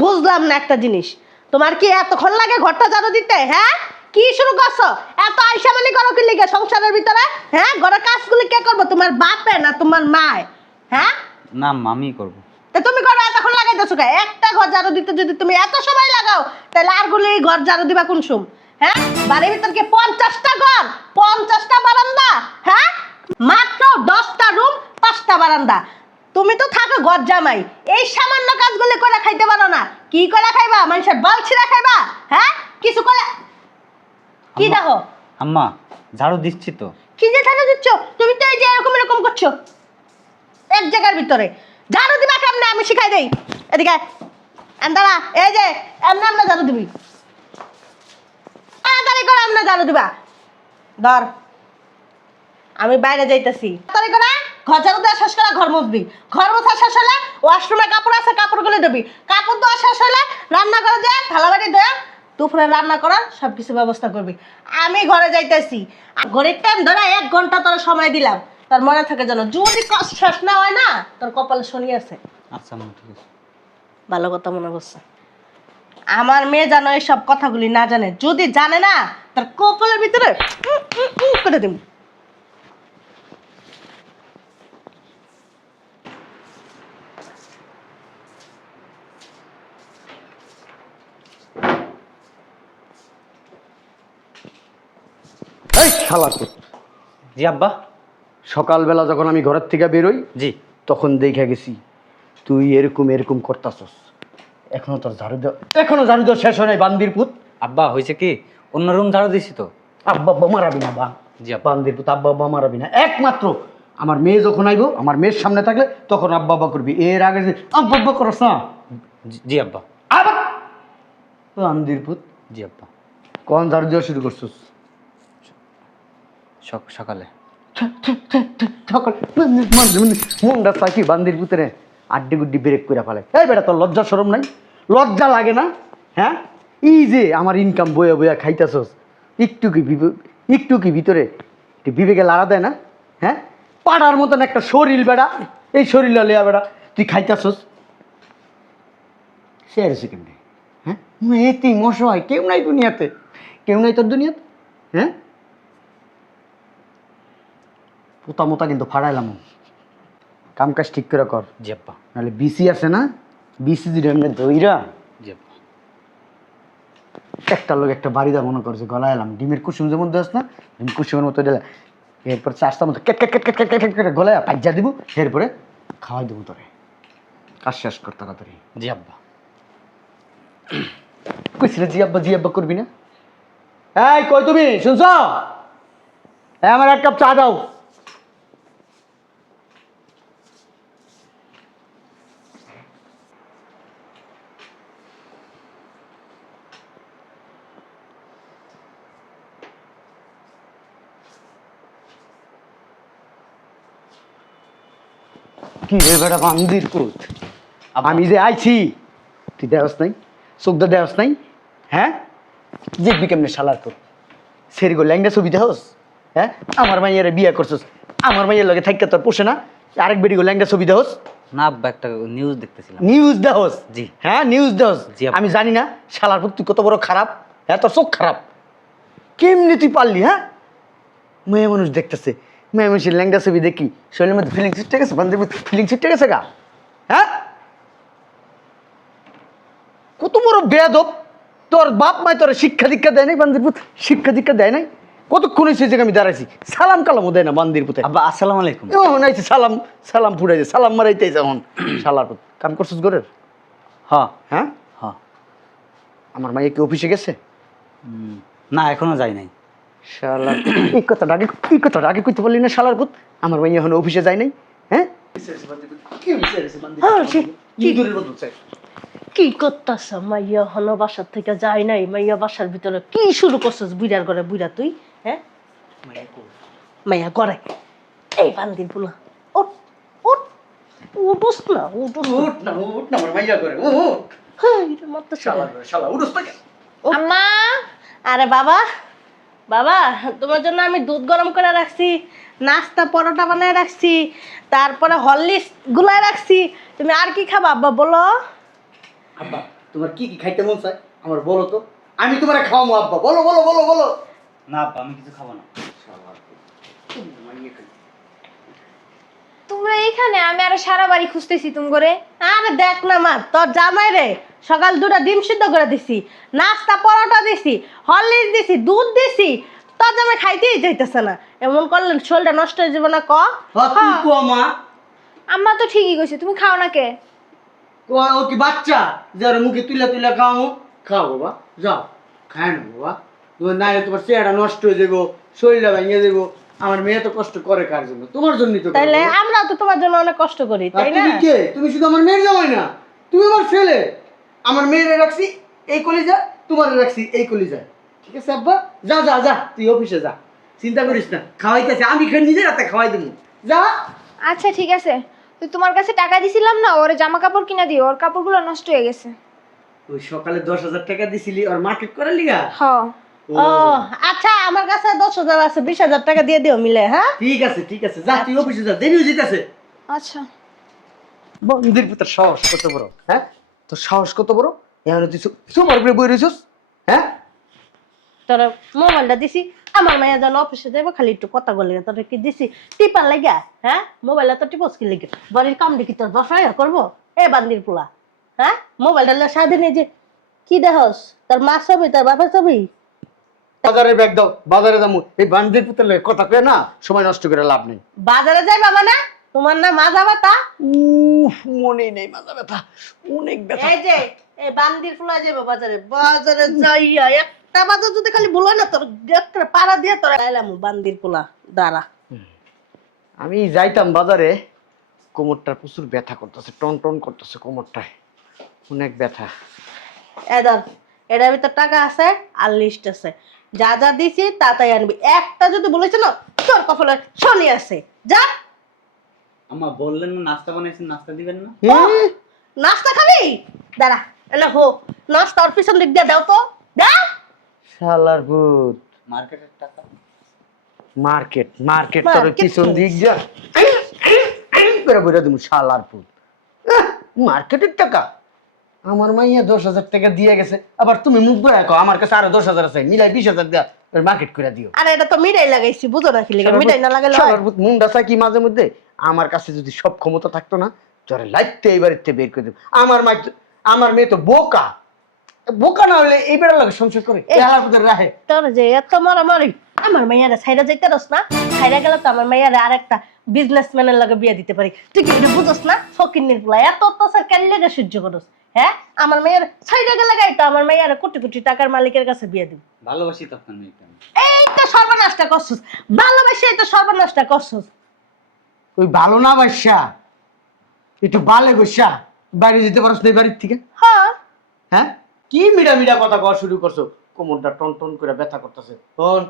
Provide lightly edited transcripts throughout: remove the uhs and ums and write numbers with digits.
বুঝলাম না একটা জিনিস, তোমার কি এতক্ষণ লাগে ঘরটা ঝাড়ু দিতে? হ্যাঁ, কি শুরু করছো? এত আইসামানি করো কি লিগে সংসারের ভিতরে? হ্যাঁ, ঘরের কাজগুলি কে করবো, তোমার বাপে না তোমার মায়? হ্যাঁ না আমি করব। তা তুমি করো, এতক্ষণ লাগাইতেছো কে? একটা ঘর ঝাড়ু দিতে যদি তুমি এত সময় লাগাও, তাহলে আরগুলি ঘর ঝাড়ু দিবা কোন সুম? হ্যাঁ, বাড়ির ভিতর কি 50টা ঘর, 50টা বারান্দা? হ্যাঁ, মাত্র 10টা রুম, 5টা বারান্দা। তুমি তো থাকো ঘর জামাই, এই সামান্য কাজগুলি করে খাইতে পারো না। কি করে খাইবা? মানুষের বল ছিঁড়া খাইবা? হ্যাঁ, কিছু করে কি দেখো? আম্মা ঝাড়ু দিচ্ছি তো। কি যে ঝাড়ু দিচ্ছ? তুমি তো এই যে এরকম করছো এক জায়গার ভিতরে। ঝাড়ু দিবা কেমনে আমি শিখাই দেই। এদিকে দাঁড়া, এই যে এমনি আমরা ঝাড়ু দিবি, তাড়াতাড়ি করে আমরা ঝাড়ু দিবা। ধর, আমি বাইরে যাইতেছি, তাড়াতাড়ি করে ঘর ঝাড়ু দেওয়া শেষ করে ঘর মুছবি। ঘর মোছা শেষ হলে ওয়াশরুমে কাপড় আছে, কাপড়গুলো ধুবি। কাপড় ধোয়া শেষ হলে রান্না করে যায় থালাবাড়ি ধোয়া দুপুরে রান্না করার সব কিছু ব্যবস্থা করবি। আমি ঘরে যাইতেছি, ঘরের টাইম ধরে 1 ঘন্টা তোর সময় দিলাম, তোর মনে থাকে যেন যদি কাজ শেষ না হয় না, তোর কপালে শনি আছে। আচ্ছা আম্মা ঠিক আছে। ভালো কথা মনে করছে। আমার মেয়ে যেন এইসব কথাগুলি না জানে, যদি জানে না তার কপালের ভিতরে করে দিব। এই শালার পুত, জি আব্বা। সকালবেলা যখন আমি ঘরের থেকে বেরোই জি। তখন দেখে গেছি তুই এরকম করতাছস। এখনো ঝাড়ু দেওয়া শেষ হয় নাই বান্দির পুত। আব্বা হয়েছে কি, অন্য রুম ঝাড়ু দিছি তো। আব্বা আব্বা মারাবি না বা জি আব্বা। বান্দির পুত, আব্বা আব্বা মারাবি না। একমাত্র আমার মেয়ে যখন আইবো, আমার মেয়ের সামনে থাকলে তখন আব্বা আব্বা করবি। এর আগে যে আব্বা আব্বা করস না। জি আব্বা। আবার বান্দির পুত, জি আব্বা। কখন ঝাড়ু দেওয়া শুরু করছিস? সকালে। মনটা চাকি বান্দির পুতরে আড্ডি গুড্ডি ব্রেক করে ফেলে। এই বেটা, তোর লজ্জা শরম নাই? লজ্জা লাগে না? হ্যাঁ, এই যে আমার ইনকাম বইয়া বইয়া খাইতেছস, একটু কি ভিতরে একটু বিবেকে লাড়া দেয় না? হ্যাঁ, পাড়ার মতন একটা শরীর বেড়া, এই শরীর লিয়া বেড়া তুই খাইতেছস। সে আর সেকেন্ডে হ্যাঁ, এতে মশাই কেউ নাই দুনিয়াতে, কেউ নাই তোর দুনিয়াতে। হ্যাঁ, পোতা মোতা কিন্তু ফাড়াইলাম। কাম কাজ ঠিক করে কর। জি আব্বা। নাহলে বিসি আছে না, বিসি যদি এমনি দইরা জি আব্বা। একটা লোক একটা বাড়িদা মনে করছে গলায় এলাম ডিমের কুসুম যেমন দেস না, ডিম কুসুমের মতো দিলে এরপর চাষটার মতো কেট কেট কেট কেট কেট কেট গলায় পাইজা দিব, এরপরে খাওয়াই দেবো তোরে। কাজ শেষ কর তাড়াতাড়ি। জি আব্বা। কইছিলে জি আব্বা করবি না? এই কই তুমি শুনছ? আমার 1 কাপ চা দাও। কি রে বেটা বান্দির পুত, আমি যে আইছি তুই দেওয়াস নাই, চোখটা দেওয়াস নাই? হ্যাঁ, দেখবি কেমনে শালার পুত? সেরিগো ল্যাংডা ছবি দেহস? হ্যাঁ, আমার মাইয়ারে বিয়ে করছস, আমার মাইয়ের লগে থাইকা তোর পোষে না? আরেক বেডিগো ল্যাংডা ছবি দেহস? না আব্বা, একটা নিউজ দেখতেছিলাম। নিউজ দেহস? জি। হ্যাঁ, নিউজ দেহস? জি আব্বা। আমি জানি না শালার পুত তুই কত বড় খারাপ? হ্যাঁ, তোর চোখ খারাপ। কেমনি তুই পারলি? হ্যাঁ, মেয়ে মানুষ দেখতেছে, মেয়ে মানুষের ল্যাংডা ছবি দেখি শরীরের মধ্যে ফিলিংস ছুটে গেছে, বান্ধব ফিলিংস ছুটে গেছে গা। হ্যাঁ, কত বড় বেয়াদব! তোর বাপ মায় তোর শিক্ষা দীক্ষা দেয় নাই বান্দির পুত? শিক্ষা দীক্ষা দেয় নাই? কতক্ষণ হয়েছে যে আমি দাঁড়াইছি, সালাম কালামও দেয় না বান্দির পুতে। আব্বা আসসালামু আলাইকুম। নাইছে সালাম, সালাম ফুটাইছে, সালাম মারাইতেছে এখন শালার পুত। কাম করছিস ঘরের? হ্যাঁ হ্যাঁ, হ্যাঁ। আমার মাইয়া কি অফিসে গেছে? না এখনো যাই নাই। শালার পুত, এই কথাটা আগে কইতে পারলি না শালার পুত? আমার মাইয়া এখন অফিসে যায় নাই? হ্যাঁ, কি করতেছ? মাইয়া হলো বাসার থেকে যায় নাই, মাইয়া বাসার ভিতরে কি শুরু করছিস? বুইড়ার ঘরে বুইড়া তুই। হ্যাঁ, মাইয়া ঘরে। এই বান্দির পুলা, উঠ উঠ, উঠোস না, উঠোস না। উঠ না, আমার মাইয়া করে উঠ। হ্যাঁ, এটা মারতেছে। শালা উঠোস না কেন? আম্মা, আরে বাবা, বাবা তোমার জন্য আমি দুধ গরম করে রাখছি, নাস্তা পরোটা বানায় রাখছি, তারপরে হরলিক্স গুলায় রাখছি। তুমি আর কি খাবা আব্বা বলো? আব্বা তোমার কি কি খাইতে মন চায় আমার বলো তো, আমি তোমারে খাওয়াবো আব্বা, বলো বলো বলো বলো। না আব্বা আমি কিছু খাবো না। তোমরা এইখানে, আমি আরো সারা বাড়ি খুঁজতেছি তুমি করে। আরে দেখ না মা, তোর জামাই রে সকাল 2টা ডিম সিদ্ধ করে দিছি, নাস্তা পরোটা দিছি, হরলিক্স দিছি, দুধ দিছি, তোর জামাই খাইতেই যাইতেছে না। এমন করলে শরীরটা নষ্ট হয়ে যাবে না ক? তুই কো মা, আম্মা তো ঠিকই কইছে, তুমি খাও না কে? ও কি বাচ্চা যে ওর মুখে তুলে তুলে খাও? খাও বাবা, যাও খায় না বাবা, তোমার না তোমার চেহারা নষ্ট হয়ে যাবো, শরীরটা ভেঙে যাবো। আমার মেয়ে তো কষ্ট করে কার জন্য? তোমার জন্যই তো করে তাইলে বাবা। আমরা তো তোমার জন্য অনেক কষ্ট করি, আর তাই না? তুমি কে? তুমি শুধু আমার মেয়ের জামাই না, তুমি আমার ছেলে। আমার মেয়েরে রাখছি এই কলিজা, তোমার রাখছি এই কলিজা, ঠিক আছে আব্বা? যা যা যা, তুই অফিসে যা, চিন্তা করিস না, খাওয়াইতেছে আমি নিজের হাতে খাওয়াই দেবো, যা। আচ্ছা ঠিক আছে, তুই তোমার কাছে টাকা দিছিলাম না, ওর জামা কাপড় কিনা দিও, ওর কাপড়গুলো নষ্ট হয়ে গেছে। ওই সকালে 10,000 টাকা দিছিলি ওর মার্কেট করার লিগা? হ। ও আচ্ছা, আমার কাছে 10,000 আছে, 20,000 টাকা দিয়ে দিও মিলে, হ্যাঁ? ঠিক আছে ঠিক আছে, যা তুই অফিসে যা, দেরি হয়ে যেতেছে। আচ্ছা। বন্ধুর ভিতর সাহস কত বড়, হ্যাঁ? তোর সাহস কত বড়? এখন তুই সুপার করে বই রইছস, হ্যাঁ? তোর মোবাইলটা দিছি, আমার মাইয়া যেন অফিসে যাবো, খালি একটু কথা বলে তোর কি দিছি টিপার লাগা, হ্যাঁ? মোবাইলটা তো টিপস কি লেগে, বাড়ির কাম দেখি তোর বসাই করবো? এ বান্দির পোলা, হ্যাঁ? মোবাইলটা সারাদিন এই যে কি দেখস, তোর মা ছবি, তোর বাপের ছবি। বাজারে ব্যাগ দাও, বাজারে যাবো। এই বান্দির পুতলে কথা কয়ে না সময় নষ্ট করে লাভ নেই। বাজারে যাই বাবা না, তোমার না মাজা ব্যথা? উফ, মনে নেই, মাথা ব্যথা, অনেক ব্যথা। এই যে এই বান্দির পোলা যাবো বাজারে, বাজারে যাইয়া একটা বাজার যদি খালি বলো না, তোর একটা পাড়া দিয়ে তোর গাইলাম বান্দির পোলা দাঁড়া। আমি যাইতাম বাজারে, কোমরটা প্রচুর ব্যথা করতেছে, টন টন করতেছে কোমরটায়, অনেক ব্যথা। এদার এটার ভিতর টাকা আছে আর লিস্ট আছে, যা যা দিছি তা তাই আনবি। একটা যদি বলেছে না তোর কপালে শনি আছে, যা। আম্মা বললেন না নাস্তা বানাইছেন, নাস্তা দিবেন না? নাস্তা খাবি? দাঁড়া, এলে হো নাস্তা ওর পিছন দিক দিয়ে দাও তো, দাও। শালার ভূত। মার্কেটের টাকা। মার্কেট মার্কেট তোর মার্কেট পিছন করিস। দিক যা করে বইরা দিমু, শালার ভূত। মার্কেটের টাকা আমার মাইয়া 10,000 টাকা দিয়ে গেছে, আবার তুমি মুখ বয়া কও আমার কাছে আরো 10,000 আছে, মিলাই 20,000 দেয়া মার্কেট করে দিও। আরে এটা তো মিঠাই লাগাইছি, বুঝো না কি লেগে? মিঠাই না লাগাইলে হয়? শালার ভূত মুন্ডা চাই মাঝে মধ্যে। আমার কাছে যদি সব ক্ষমতা থাকতো না, চরে লাইতে এই বাড়িতে বের করে দেব। আমার মেয়ে তো বোকা, বোকা না হলে এই বেড়া লাগে সংসার করে এলার ভিতরে রাহে। তোর যে এত মারামারি, আমার মাইয়ারে ছাইরা যাইতে রস না, ছাইরা গেলে তো আমার মাইয়ারে আরেকটা বিজনেসম্যানের লগে বিয়ে দিতে পারি। তুই কি এটা বুঝোস না? ফকিন্নির পোলা এত অত্যাচার কেন লেগে সহ্য করস, হ্যাঁ? আমার মাইয়ারে ছাইরা গেলে গাই তো আমার মাইয়ারে কোটি কোটি টাকার মালিকের কাছে বিয়ে দিব। ভালোবাসি তো আপনার মেয়েকে আমি। এই তো সর্বনাশটা করছস, ভালোবাসে এই তো সর্বনাশটা করছস। ওই ভালো না বাসা, একটু বালে বসা বাইরে যেতে পারছ না এই বাড়ির থেকে? হ্যাঁ হ্যাঁ, কি মিডা মিডা কথা কওয়া শুরু করছো? কোমরটা টন টন করে ব্যথা করতেছে। শোন,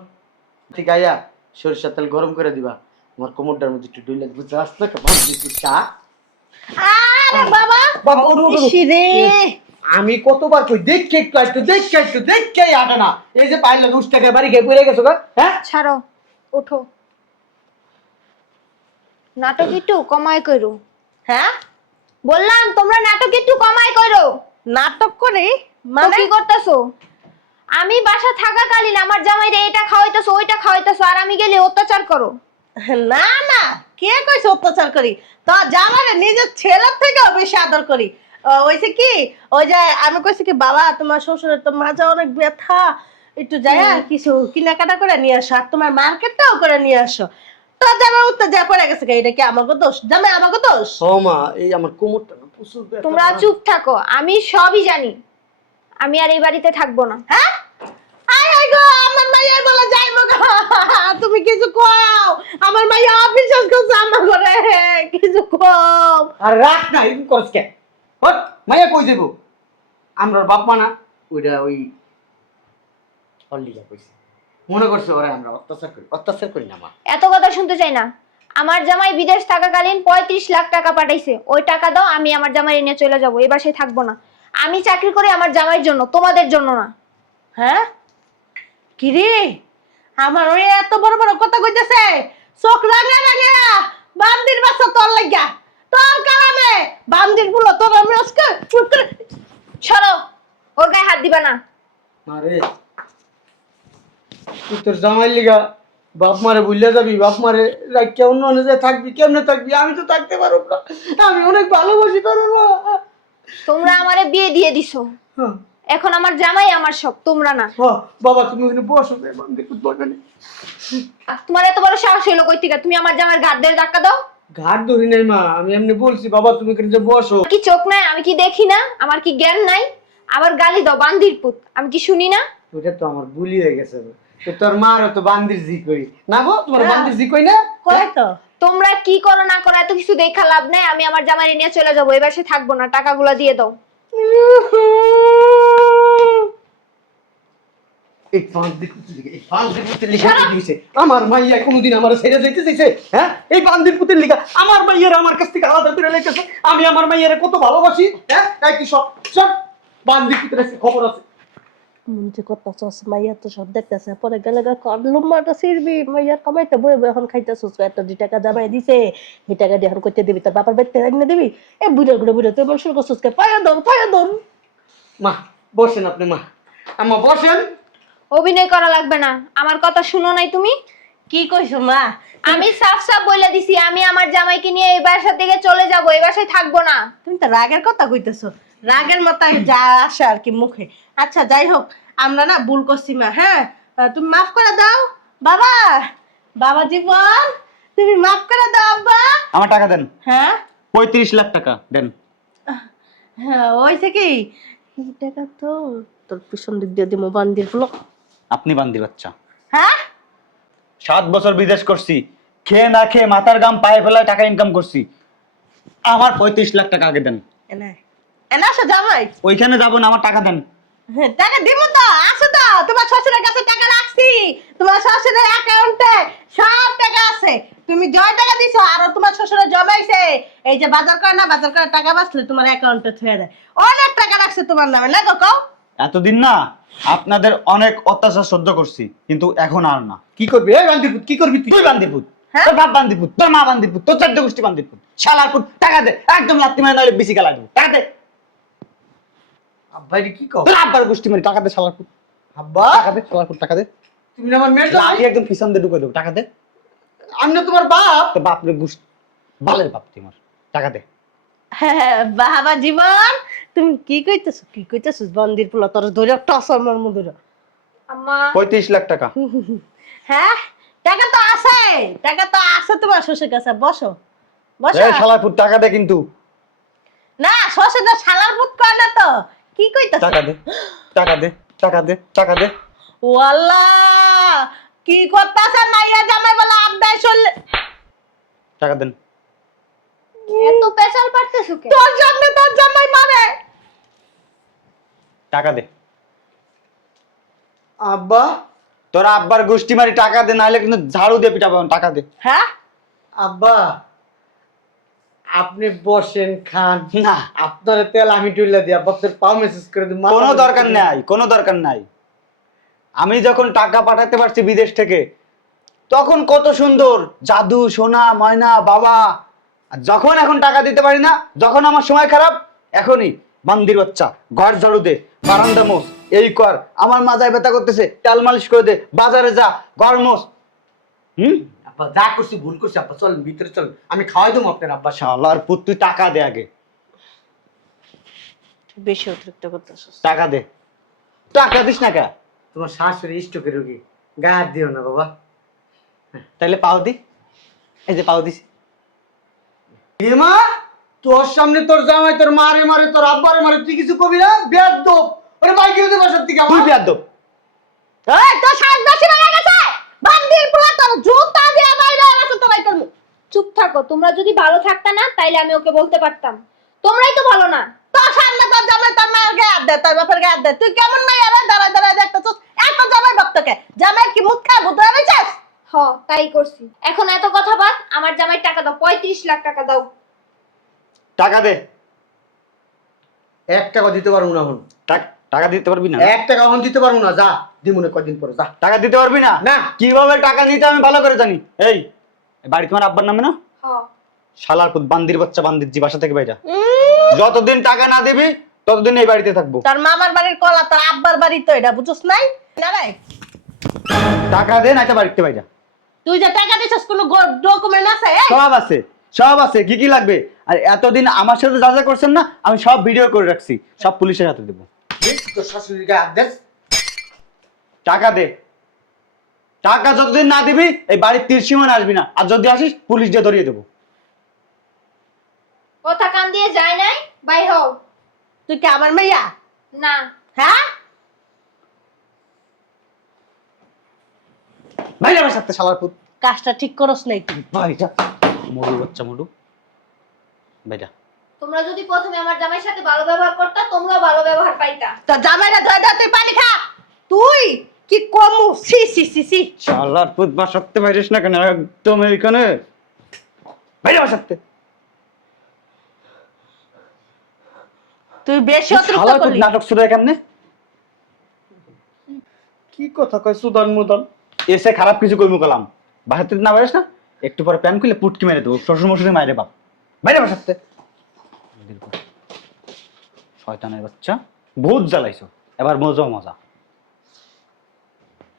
ঠিক আইয়া সরিষার তেল গরম করে দিবা, আমার কোমরটার মধ্যে একটু ডইলা দিব, জাস্ট না ভাত দিছি চা। আরে বাবা, বাবা ওঠো ওঠো, ওঠো। ইসি রে, আমি কতবার কই দেখে একটু দেখে আটে না, এই যে পাইলে 10 টাকা বাড়ি খেয়ে পড়ে গেছো গা, হ্যাঁ? ছাড়ো, ওঠো। নাটক একটু কমায় কইরো। হ্যাঁ বললাম তোমরা নাটক একটু কমায় কইরো। নাটক করি মানে মানে? কি করতেছো? আমি বাসা থাকাকালীন আমার জামাইরে এটা খাওয়াইতেছো, ওইটা খাওয়াইতেছো, আর আমি গেলে অত্যাচার করো। না না, কে কইছে অত্যাচার করি? তো জামারে নিজের ছেলের থেকেও বেশি আদর করি। ওইছে কি, ওই যে আমি কইছি কি বাবা তোমার শ্বশুরের তো মাজা অনেক ব্যথা, একটু যাই কিছু কেনাকাটা করে নিয়ে আসো, আর তোমার মার্কেটটাও করে নিয়ে আসো। তো জামা উত্তর যা পড়ে গেছে, এটা কি আমাকে দোষ? জামাই আমাকে দোষ? ও মা, এই আমার কোমরটা না প্রচুর ব্যথা। তোমরা চুপ থাকো, আমি সবই জানি। আমি আর এই বাড়িতে থাকবো না। হ্যাঁ আয় আয় গো, আমার মাইয়া বলে যাইবো গো, তুমি কিছু কও। আমার মাইয়া অফিস করছে আমার ঘরে, কিছু কও। আর রাখ না, এরকম করছ কে? হট, মাইয়া কই যাবো? আমরা ওর বাপ মা না, ওইটা ওই অল্লিলা কইছে। মনে করছে ওরা আমরা অত্যাচার করি না মা। এত কথা শুনতে চাই না। আমার জামাই বিদেশ থাকাকালীন 35 লাখ টাকা পাঠাইছে, ওই টাকা দাও, আমি আমার জামাই নিয়ে চলে যাবো, এই বাসায় থাকবো না। আমি চাকরি করি আমার জামাইয়ের জন্য, তোমাদের জন্য না। হ্যাঁ কি রে, আমার ওই এত বড় বড় কথা কইতেছে, চোখ রাঙা রাঙা, বান্দির বাচ্চা তোর লাগিয়া, তোর কারণে বান্দির গুলো তোর আমি আজকে সরো, ওর গায়ে হাত দিবা না। মারে তুই তোর জামাই লিগা বাপ মারে ভুলে যাবি, বাপ মারে রাখিয়া অন্য অন্য জায়গায় থাকবি, কেমনে থাকবি? আমি তো থাকতে পারব না, আমি অনেক ভালোবাসি তোর মা। তোমরা আমারে বিয়ে দিয়ে দিছো, হ্যাঁ, এখন আমার জামাই আমার সব, তোমরা না। হ্যাঁ, বাবা তুমি ওখানে বসো, দেখো দরকার নেই। তোমার এত বড় সাহস হইলো কই থেকে? তুমি আমার জামাইয়ের গাদ ধরে ধাক্কা দাও। ঘাট ধরি নাই মা, আমি এমনি বলছি বাবা তুমি এখানে যে বসো। কি চোখ নাই? আমি কি দেখি না? আমার কি জ্ঞান নাই? আবার গালি দাও বান্দির পুত, আমি কি শুনি না? ওটা তো আমার ভুলি হয়ে গেছে, তো তোর মার তো বান্দির জি কই না গো, তোমার বান্দির জি কই না? কয় তো তোমরা কি করো না করো এত কিছু দেখা লাভ নাই। আমি আমার জামাইরে নিয়ে চলে যাবো, এবার সে থাকবো না, টাকাগুলো দিয়ে দাও। এই বান্দির পুতের লিগা, এই বান্দির পুতের লিগা কি দিয়েছে? আমার মাইয়া কোনোদিন আমার ছেড়ে যাইতে চাইছে? হ্যাঁ, এই বান্দির পুতের লিগা আমার মাইয়ার আমার কাছ থেকে আলাদা করে রেখেছে। আমি আমার মাইয়ারে কত ভালোবাসি। হ্যাঁ, তাই কি সব সব বান্দির পুতের আছে, খবর আছে। মন যে করতেছস, মাইয়া তো সব দেখতেছে, পরে গেলে কলম মাটা ছিড়বি, মাইয়ার কামাইতে বয়ে বয়ে এখন খাইতেছস, এত 2 টাকা জামাই দিছে, এই টাকা দিয়ে এখন করতে দিবি, তোর বাবার বাড়িতে এনে দিবি। এ বুড়ো বুড়ো বুড়ো তুই মানুষের করছস কে? পায়া দর পায়া দর। মা বসেন, আপনি মা, আম্মা বসেন। অভিনয় করা লাগবে না, আমার কথা শুনো নাই তুমি? কি কইছো মা? আমি সাফ সাফ বলে দিছি, আমি আমার জামাইকে নিয়ে এই বাসা থেকে চলে যাব, এই বাসায় থাকবো না। তুমি তো রাগের কথা কইতেছো, রাগের মাথায় যা আসে আর কি মুখে। আচ্ছা যাই হোক, আমরা না ভুল করছি মা। হ্যাঁ, তুমি মাফ করে দাও বাবা। বাবা জীবন, তুমি মাফ করে দাও আব্বা। আমার টাকা দেন, হ্যাঁ 35 লাখ টাকা দেন। হ্যাঁ, ওইছে কি এই টাকা তো তোর পিছন দিক দিয়ে দিমো বান্দির গুলো। আপনি বান্দি বাচ্চা। হ্যাঁ 7 বছর বিদেশ করছি, খেয়ে না খেয়ে মাথার গাম পায়ে ফেলায় টাকা ইনকাম করছি। আমার 35 লাখ টাকা আগে দেন। এনে এনে আসো জামাই। ওইখানে যাবো না, আমার টাকা দেন। হ্যাঁ, টাকা দিব তো, আসো তো, তোমার শ্বশুরের কাছে টাকা রাখছি, তোমার শ্বশুরের অ্যাকাউন্টে সব টাকা আছে। তুমি জয় টাকা দিছো, আর তোমার শ্বশুরে জমাইছে, এই যে বাজার করে না, বাজার করে টাকা বাঁচলে তোমার অ্যাকাউন্টে ছুঁয়ে দেয়, অনেক টাকা রাখছে তোমার নামে, লাগো কও। এতদিন না আপনাদের অনেক অত্যাচার সহ্য করছি, কিন্তু এখন আর না। কি করবি এই বান্দির পুত, কি করবি তুই? তুই বান্দিপুত, হ্যাঁ? তোর বাপ বান্দিপুত, তোর মা বান্দিপুত, তোর 4 গোষ্ঠী বান্দিপুত, শালার পুত। টাকা দে, একদম লাত্তি মারে নাহলে বেশি গালা দিব। টাকা দে, আব্বাই কি কও? তোর আব্বার গোষ্ঠী মারি। টাকা দে শালার পুত, আব্বা টাকা দে শালার পুত, টাকা দে। তুমি না আমার মেয়ের জামাই? লাঠি একদম পিছন দিয়ে ঢুকে দেবো। টাকা দে। আমি না তোমার বাপ। তোর বাপ রে গোষ্ঠী, বালের বাপ তুই আমার। টাকা দে। হ্যাঁ বাবা জীবন, তুমি কি কইতেছো, কি কইতেছো? বান্দির পোলা তোর ধরে টসর মার মুদুর। আম্মা 35 লাখ টাকা। হ্যাঁ, টাকা তো আছে, টাকা তো আছে তোমার শ্বশুর কাছে। বসো বসো। এই শালার পুত, টাকা দে কিন্তু। না শ্বশুর না, শালার পুত কয় না তো। কি কইতাছ? টাকা দে, টাকা দে, টাকা দে, টাকা দে। ওয়াল্লাহ, কি করতাছ? মাইয়া জামাই বলে আবদাই চললে। টাকা দেন। এত পেশাল পারতেছো কে? তোর জন্য তোর জামাই মারে। টাকা দে। আব্বা তোর আব্বার গোষ্ঠী মারি। টাকা দে, নাহলে কিন্তু ঝাড়ু দিয়ে পিটাবো। টাকা দে। হ্যাঁ আব্বা আপনি বসেন, খান না, আপনার তেল আমি টুইলা দিই। আব্বা আপনার পাও মেসেজ করে দিই। কোনো দরকার নাই, কোনো দরকার নাই। আমি যখন টাকা পাঠাতে পারছি বিদেশ থেকে, তখন কত সুন্দর জাদু, সোনা, ময়না, বাবা। আর যখন এখন টাকা দিতে পারি না, যখন আমার সময় খারাপ, এখনই বান্দির বাচ্চা, ঘর ঝাড়ু দে, বারান্দা মোস, এই কর, আমার মাথায় ব্যথা করতেছে, তেল মালিশ করে দে, বাজারে যা, ঘর মোস। আব্বা যা করছি ভুল করছি। আব্বা চলেন ভিতরে চলেন, আমি খাওয়াই দেবো আপনার। আব্বা শালার পুত, তুই টাকা দে আগে। বেশি অতিরিক্ত করতেছস। টাকা দে। টাকা দিস না কে? তোমার শাশুড়ি স্ট্রোকের রোগী, গায়ে হাত দিও না বাবা। তাহলে পাও দি। এই যে পাও দিস। মা তোর সামনে তোর জামাই তোর মারে মারে, তোর আব্বারে মারে, তুই কিছু কবি না? বেয়াদব। ওরে বাইকে উঠে বাসার থেকে তুই আমার। বেয়াদব। এই তোর সাজ বেশি হয়ে গেছে। বান্দির পোলা তোর জুতা দিয়ে বাইরে আসো তো, বাই করব। চুপ থাকো, তোমরা যদি ভালো থাকতা না তাইলে আমি ওকে বলতে পারতাম। তোমরাই তো ভালো না। তোর সামনে তোর জামাই তোর মায়ের গায়ে হাত দেয়, তোর বাপের গায়ে হাত দেয়। তুই কেমন মাইয়া রে? দাঁড়ায় দাঁড়ায় দেখতেছস। এত জামাই ভক্তকে, জামাই কি মুখ খায় ভূত হয়ে গেছিস? হ, তাই করছি। এখন এত কথা বাদ, আমার জামাই টাকা দাও, 35 লাখ টাকা দাও। টাকা দে। 1 টাকা দিতে পারবো না এখন। টাকা দিতে পারবি না? 1 টাকা এখন দিতে পারবো না। যা দিমুনে কয়দিন পরে যা। টাকা দিতে পারবি না? না। কিভাবে টাকা নিতে আমি ভালো করে জানি। এই বাড়ি তোমার আব্বার নামে না? হ, শালার পুত, বান্দির বাচ্চা, বান্দির জি, বাসা থেকে বাইরা। যতদিন টাকা না দিবি ততদিন এই বাড়িতে থাকবো। তোর মামার বাড়ির কলা তোর আব্বার বাড়ি তো এটা বুঝছ নাই না রে? টাকা দে, নাইতে বাড়িতে বাইরা। তুই যে টাকা দিছিস কোনো ডকুমেন্ট আছে? এই, সব আছে, সব আছে, কি কি লাগবে? আর এতদিন আমার সাথে যা যা করছেন না, আমি সব ভিডিও করে রাখছি, সব পুলিশের হাতে দেবো। তোর শাশুড়িকে আদেশ। টাকা দে। টাকা যতদিন না দিবি এই বাড়ির তীরসীমানে আসবি না, আর যদি আসিস পুলিশ দিয়ে ধরিয়ে দেবো। কথা কান দিয়ে যায় নাই, বাইর হও। তুই কি আমার মেয়া? না। হ্যাঁ, বাইরে আমার সাথে শালার পুত। কাজটা ঠিক করস নাই তুই। বাইরা মরু বাচ্চা মরু। বাইরা। তোমরা যদি প্রথমে আমার জামাইয়ের সাথে ভালো ব্যবহার করতা, তোমরাও ভালো ব্যবহার পাইতা। তোর জামাইরা ধরে ধরে তুই পানি খা। তুই কি কমু? সি সি সি সি। শালার পুত, বা সত্যি বাইরিস না কেন একদম এইখানে? বাইরে আমার সাথে। তুই বেশি অতিরিক্ত শালার পুত করলি। নাটক শুরু হয় কেমনে? কি কথা কয় সুদান মুদান? এসে খারাপ কিছু কইমু কলাম। বাসাতে না বাইরিস না, একটু পরে প্যান খুলে পুটকি মেরে দেবো, শ্বশুর মশুরে মাইরে বাপ। বাইরে আমার সাথে। শয়তানের বাচ্চা, বহুত জ্বালাইছো, এবার মজা মজা।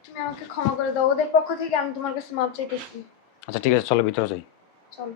তুমি আমাকে ক্ষমা করে দাও, ওদের পক্ষ থেকে আমি তোমার কাছে মাপ চাইতেছি। আচ্ছা ঠিক আছে, চলো ভিতরে যাই। চলো।